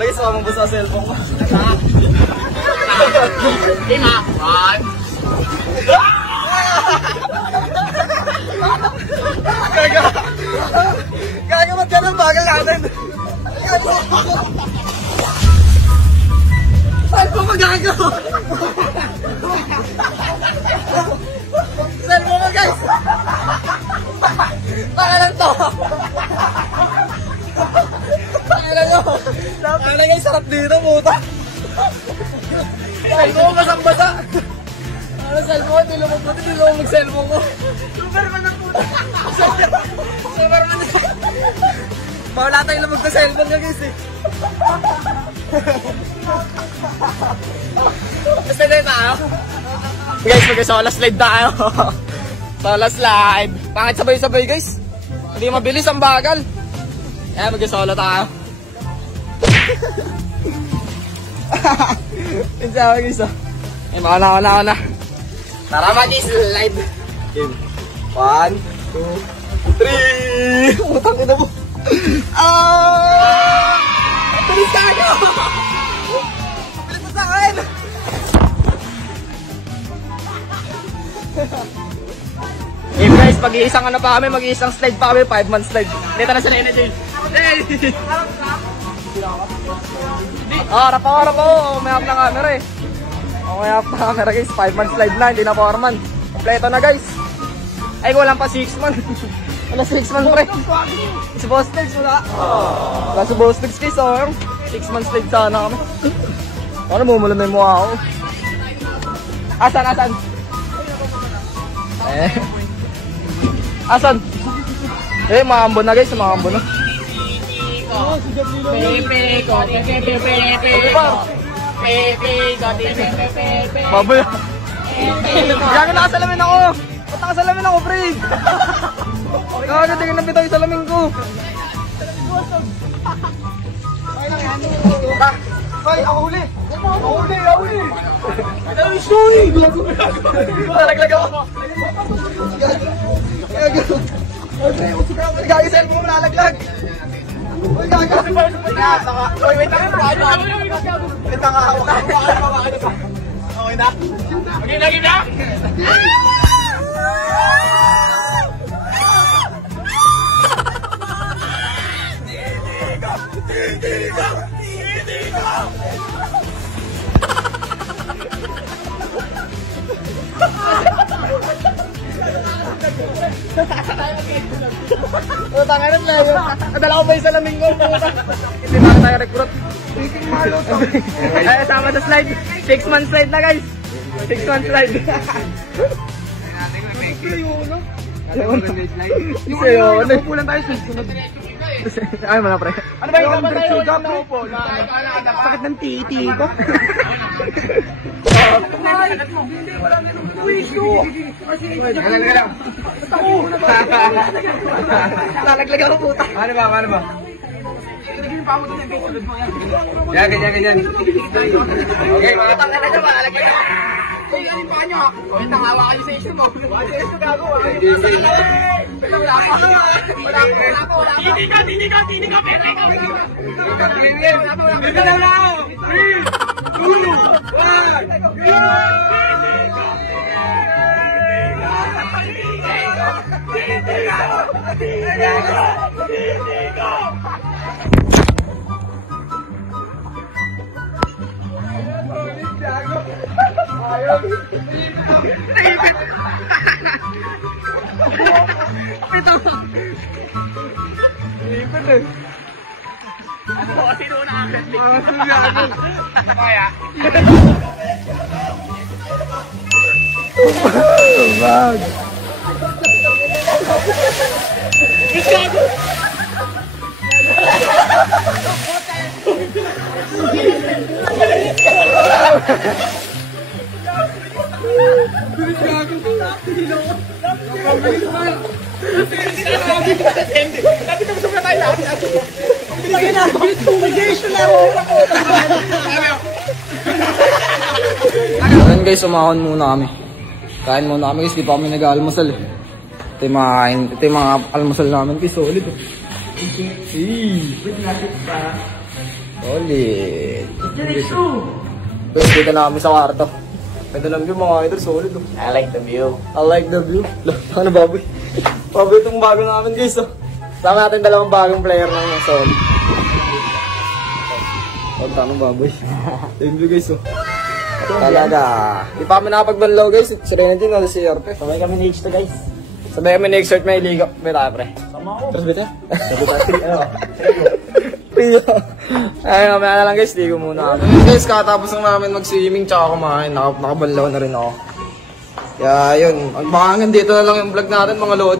Ano guys, mamabos sa cellphone ko. Lima. One. Gagamat ka ng bagal natin. Saan po magagawa? Saan po mag guys? Baka lang to. Baka lang guys, sarap dito puta. Saan po basang-basa. Ano cellphone? Nilumog ko. Nilumog cellphone ko. Superman ang puta. Superman ang puta. Wala tayong lumog na cellphone nga guys eh. Basta na tayo. Guys, mag-solo slide tayo. Solo slide. Pangit sabay-sabay guys. Hindi mabilis, ang bagal. Kaya mag-solo tayo. Pinsawa guys oh. Eh, mauna. Tara mag-slide. Game. 1, 2, 3. Utang ina mo. Bilis tayo! Bilis mo sa akin! Hey guys, mag-iisang ano pa kami, mag-iisang slide pa kami, 5 months slide. Dito na sila energy. Hey! Harap ako. May up na camera eh. May up na camera guys, 5 months slide na, hindi na 4 months. Kompleto na guys. Ay, wala pa 6 months. Wala 6 months pre. Si Boss Legs wala. Wala si Boss Legs guys, so 6 months slide sana kami. Ano mo mula na yung mukha ako? Asan? Asan? Maambon na guys, maambon na. Baboy. Gago, nakasalamin ako. Ba't nakasalamin ako, pre? Gago, di ka nabitaw yung salamin ko. Ay, ako huli. Ay, sorry. Nalaglag ako. Gago, cellphone mo nalaglag. Uy, gago. Uy, wait lang. Wait lang, hawak ka. Okay na? Okay na? Tanganan na yun. Nadala ko ba yung salamin ko? Hindi na tayo recruit. Ay, sama sa slide. 6 months slide na guys. 6 months slide. Yung pupulan tayo sa sunod. Ay, mana pre. Ano ba yung kapatay mo? Sakit ng titi ko. Nalaglag ako puta. Ano ba? Ganyan. Okay, mga tanga na dyan, malalagay ako. Ay, galing pa nyo. Ay, tangawa kayo sa issue mo. Sa issue gago. Tini ka. Wala ako. 3, 2, Ayan guys, umahon muna kami. Kain muna kami guys, di pa kami nag-almusal eh. Ito yung mga almusal namin guys, solid eh. Solid. Guys, dito na kami sa kwarto. Ganda ng view mga idol, solid. Oh. I like the view. I like the view. Ano baboy? Baboy itong bago namin guys. Oh. Sama natin dalawang bagong player ng solid. Oh, tanong baboy. Thank you guys. Oh. Talaga. Di pa kami nakapagbanlaw guys. Serenity na si RP. Sabay kami ni H2 guys. Sabay kami next short may ligo. May tayo pre. Sama ko. Terus bete? Sabi ka, Rio. Ay, mamaya na lang guys, ligo muna kami. Guys, katapos lang namin mag-swimming tsaka kumain. Nakabanlaw na rin ako. Kaya yun, ang baka dito na lang yung vlog natin mga load.